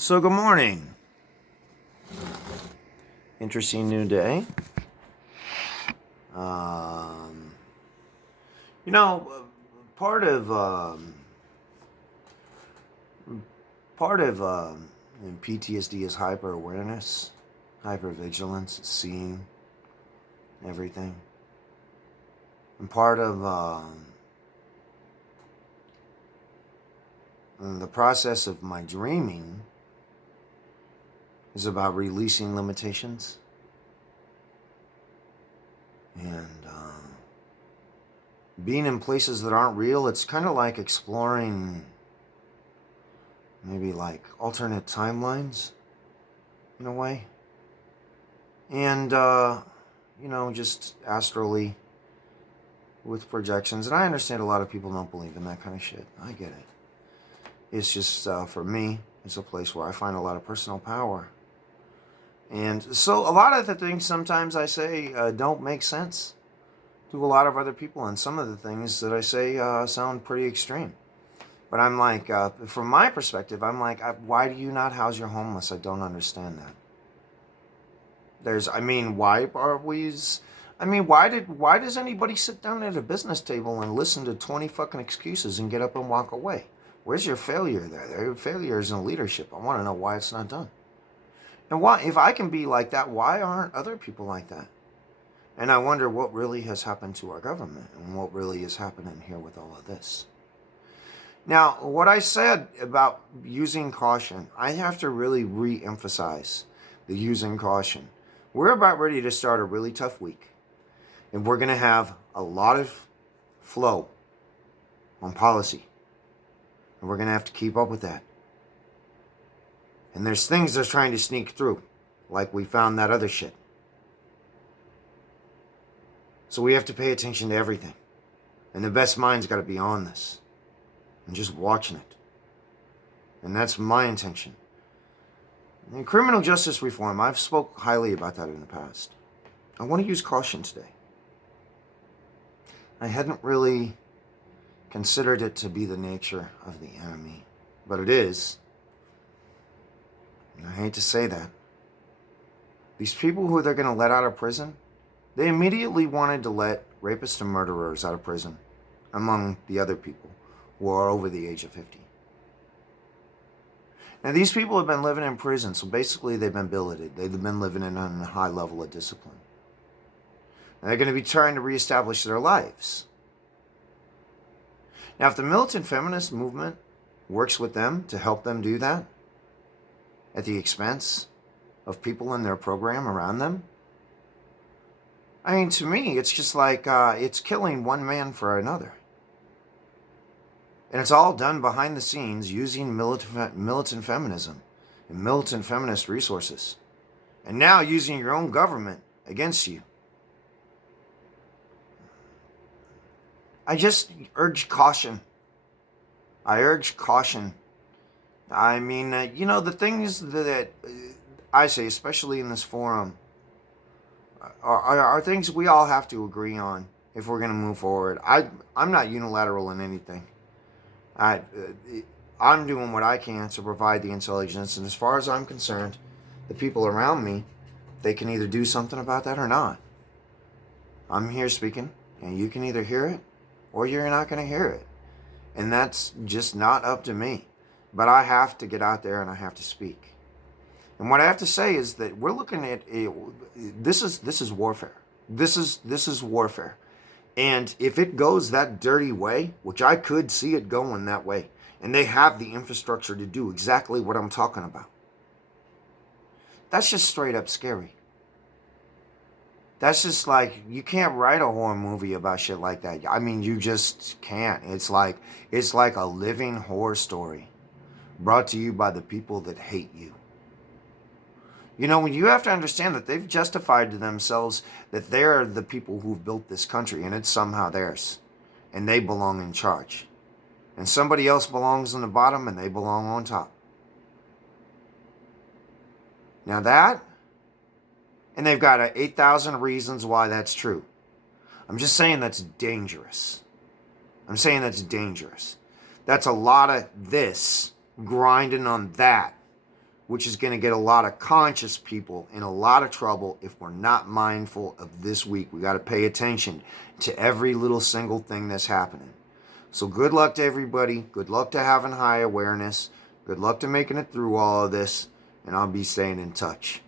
So, good morning. Interesting new day. Um, you know, part of PTSD is hyper awareness, hyper vigilance, seeing everything, and part of the process of my dreaming is about releasing limitations and being in places that aren't real. It's kind of like exploring maybe like alternate timelines in a way. And, just astrally with projections. And I understand a lot of people don't believe in that kind of shit. I get it. It's just, for me, it's a place where I find a lot of personal power. And so a lot of the things sometimes I say don't make sense to a lot of other people. And some of the things that I say sound pretty extreme. But I'm like, from my perspective, I'm like, why do you not house your homeless? I don't understand that. Why does anybody sit down at a business table and listen to 20 fucking excuses and get up and walk away? Where's your failure there? Your failure is in leadership. I want to know why it's not done. And why, if I can be like that, why aren't other people like that? And I wonder what really has happened to our government and what really is happening here with all of this. Now, what I said about using caution, I have to really re-emphasize the using caution. We're about ready to start a really tough week. And we're going to have a lot of flow on policy. And we're going to have to keep up with that. And there's things that's trying to sneak through, like we found that other shit. So we have to pay attention to everything. And the best mind's got to be on this and just watching it. And that's my intention. In criminal justice reform, I've spoke highly about that in the past. I want to use caution today. I hadn't really considered it to be the nature of the enemy, but it is. And I hate to say that. These people who they're going to let out of prison, they immediately wanted to let rapists and murderers out of prison, among the other people who are over the age of 50. Now, these people have been living in prison, so basically they've been billeted. They've been living in a high level of discipline. And they're going to be trying to reestablish their lives. Now, if the militant feminist movement works with them to help them do that, at the expense of people in their program around them, I mean, to me, it's just like it's killing one man for another. And it's all done behind the scenes using militant feminism and militant feminist resources. And now using your own government against you. I just urge caution. I urge caution. I mean, the things that I say, especially in this forum, are things we all have to agree on if we're going to move forward. I'm not unilateral in anything. I'm doing what I can to provide the intelligence, and as far as I'm concerned, the people around me, they can either do something about that or not. I'm here speaking, and you can either hear it or you're not going to hear it. And that's just not up to me. But I have to get out there and I have to speak. And what I have to say is that we're looking at this is warfare. This is warfare. And if it goes that dirty way, which I could see it going that way, and they have the infrastructure to do exactly what I'm talking about, that's just straight up scary. That's just like, you can't write a horror movie about shit like that. I mean, you just can't. It's like a living horror story brought to you by the people that hate you. When you have to understand that they've justified to themselves that they're the people who've built this country and it's somehow theirs. And they belong in charge. And somebody else belongs on the bottom and they belong on top. Now that, and they've got 8,000 reasons why that's true. I'm just saying that's dangerous. That's a lot of this grinding on that which is going to get a lot of conscious people in a lot of trouble if we're not mindful of this week. We got to pay attention to every little single thing that's happening. So good luck to everybody. Good luck to having high awareness. Good luck to making it through all of this. And I'll be staying in touch.